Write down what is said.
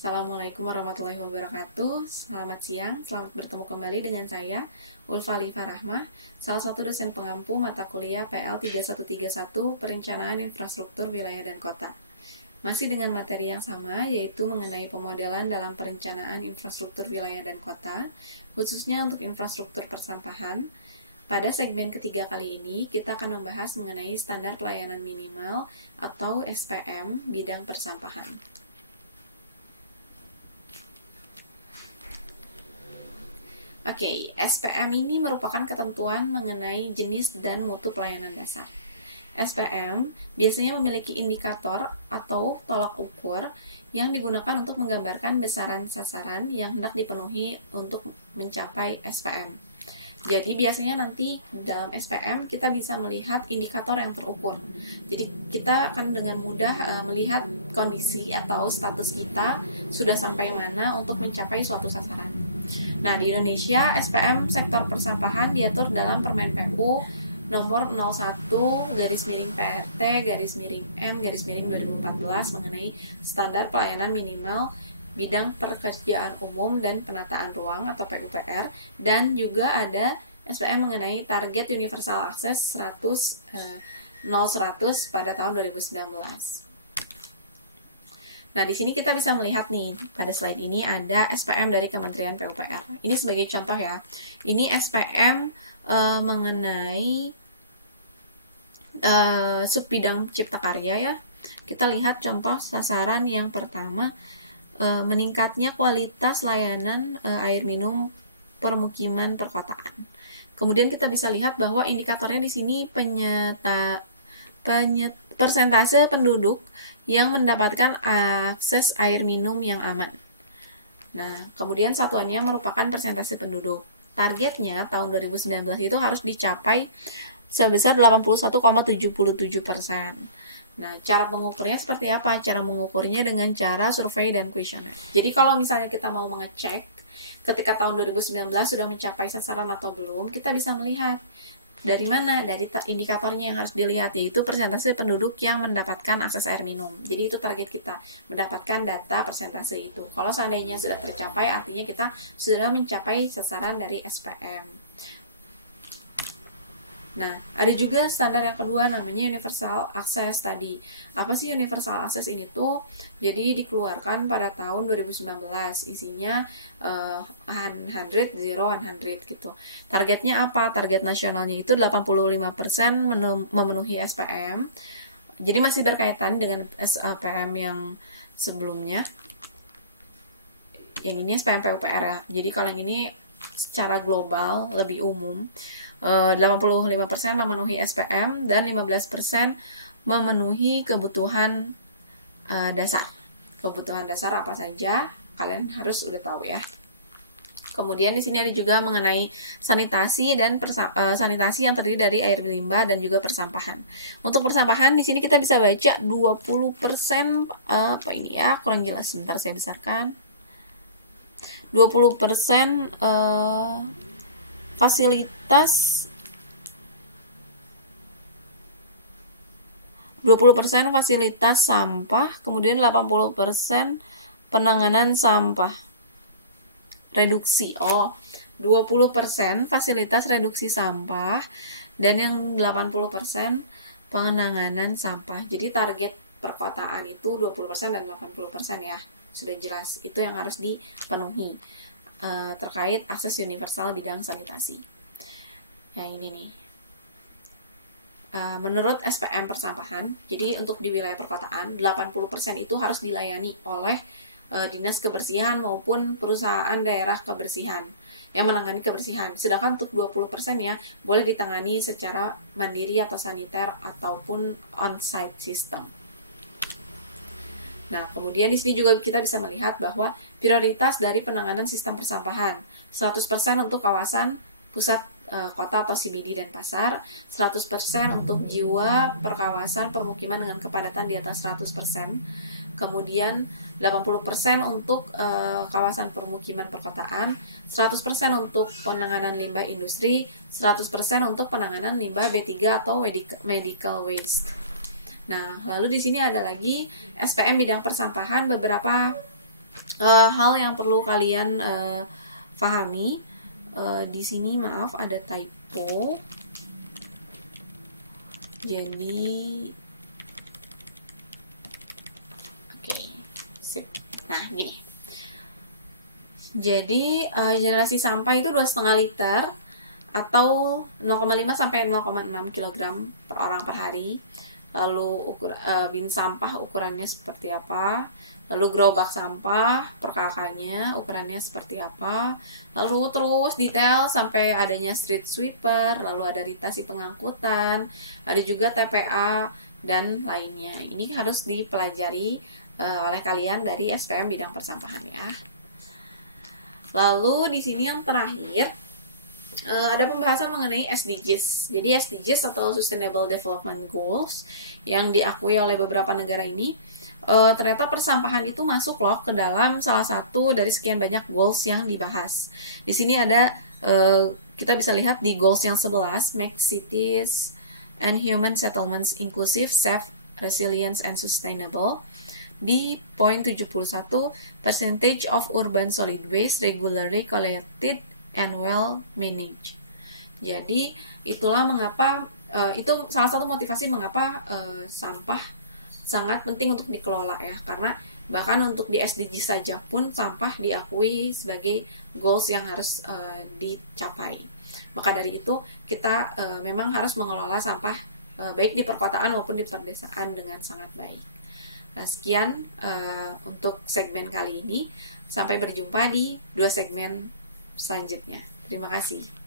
Assalamualaikum warahmatullahi wabarakatuh. Selamat siang, selamat bertemu kembali dengan saya, Ulfali Farahmah, salah satu dosen pengampu mata kuliah PL 3131 Perencanaan Infrastruktur Wilayah dan Kota. Masih dengan materi yang sama, yaitu mengenai pemodelan dalam perencanaan infrastruktur wilayah dan kota, khususnya untuk infrastruktur persampahan. Pada segmen ketiga kali ini, kita akan membahas mengenai standar pelayanan minimal atau SPM bidang persampahan. Oke, SPM ini merupakan ketentuan mengenai jenis dan mutu pelayanan dasar. SPM biasanya memiliki indikator atau tolak ukur yang digunakan untuk menggambarkan besaran sasaran yang hendak dipenuhi untuk mencapai SPM. Jadi biasanya nanti dalam SPM kita bisa melihat indikator yang terukur. Jadi kita akan dengan mudah melihat kondisi atau status kita sudah sampai mana untuk mencapai suatu sasaran. Nah, di Indonesia, SPM sektor persampahan diatur dalam Permen PU nomor 01-PRT-M-2014 mengenai standar pelayanan minimal bidang pekerjaan umum dan penataan ruang atau PUPR, dan juga ada SPM mengenai target universal akses 100 pada tahun 2019. Nah, di sini kita bisa melihat nih, pada slide ini ada SPM dari Kementerian PUPR. Ini sebagai contoh ya. Ini SPM mengenai subbidang cipta karya ya. Kita lihat contoh sasaran yang pertama, meningkatnya kualitas layanan air minum permukiman perkotaan. Kemudian kita bisa lihat bahwa indikatornya di sini persentase penduduk yang mendapatkan akses air minum yang aman. Nah, kemudian satuannya merupakan persentase penduduk. Targetnya tahun 2019 itu harus dicapai sebesar 81,77%. Nah, cara mengukurnya seperti apa? Cara mengukurnya dengan cara survei dan kuesioner. Jadi kalau misalnya kita mau mengecek ketika tahun 2019 sudah mencapai sasaran atau belum, kita bisa melihat dari mana? Dari indikatornya yang harus dilihat, yaitu persentase penduduk yang mendapatkan akses air minum. Jadi itu target kita, mendapatkan data persentase itu. Kalau seandainya sudah tercapai, artinya kita sudah mencapai sasaran dari SPM. Nah, ada juga standar yang kedua namanya Universal Access tadi. Apa sih Universal Access ini tuh? Jadi dikeluarkan pada tahun 2019. Isinya 100, 100 gitu. Targetnya apa? Target nasionalnya itu 85% memenuhi SPM. Jadi masih berkaitan dengan SPM yang sebelumnya. Yang ini SPM PUPR ya. Jadi kalau yang ini secara global lebih umum, 85% memenuhi SPM dan 15% memenuhi kebutuhan dasar. Kebutuhan dasar apa saja? Kalian harus udah tahu ya. Kemudian di sini ada juga mengenai sanitasi dan sanitasi yang terdiri dari air limbah dan juga persampahan. Untuk persampahan di sini kita bisa baca 20% apa ini ya? Kurang jelas, sebentar saya besarkan. 20% fasilitas 20% fasilitas sampah, kemudian 80% penanganan sampah. Reduksi. 20% fasilitas reduksi sampah dan yang 80% penanganan sampah. Jadi target perkotaan itu 20% dan 80% ya. Sudah jelas, itu yang harus dipenuhi terkait akses universal bidang sanitasi. Nah, ini nih. Menurut SPM persampahan, jadi untuk di wilayah perkotaan, 80% itu harus dilayani oleh dinas kebersihan maupun perusahaan daerah kebersihan yang menangani kebersihan. Sedangkan untuk 20% ya, boleh ditangani secara mandiri atau saniter ataupun on-site system. Nah, kemudian di sini juga kita bisa melihat bahwa prioritas dari penanganan sistem persampahan 100% untuk kawasan pusat kota atau CBD dan pasar, 100% untuk jiwa perkawasan permukiman dengan kepadatan di atas 100%, kemudian 80% untuk kawasan permukiman perkotaan, 100% untuk penanganan limbah industri, 100% untuk penanganan limbah B3 atau medical waste. Nah, lalu di sini ada lagi SPM bidang persampahan beberapa hal yang perlu kalian pahami, di sini maaf ada typo. Jadi, oke, sip. Nah, gini. Jadi, generasi sampah itu 2,5 liter atau 0,5 sampai 0,6 kg per orang per hari. Lalu bin sampah ukurannya seperti apa, lalu gerobak sampah per kakaknya ukurannya seperti apa, lalu terus detail sampai adanya street sweeper, lalu ada ritasi pengangkutan, ada juga TPA dan lainnya. Ini harus dipelajari oleh kalian dari SPM bidang persampahan ya. Lalu di sini yang terakhir ada pembahasan mengenai SDGs. Jadi SDGs atau Sustainable Development Goals yang diakui oleh beberapa negara ini, ternyata persampahan itu masuk loh ke dalam salah satu dari sekian banyak goals yang dibahas. Di sini ada, kita bisa lihat di goals yang 11, make cities and human settlements inclusive, safe, resilient, and sustainable. Di poin 71, percentage of urban solid waste regularly collected and well managed. Jadi itulah mengapa itu salah satu motivasi mengapa sampah sangat penting untuk dikelola ya, karena bahkan untuk di SDG saja pun sampah diakui sebagai goals yang harus dicapai. Maka dari itu kita memang harus mengelola sampah baik di perkotaan maupun di pedesaan dengan sangat baik. Nah, sekian untuk segmen kali ini. Sampai berjumpa di 2 segmen selanjutnya. Terima kasih.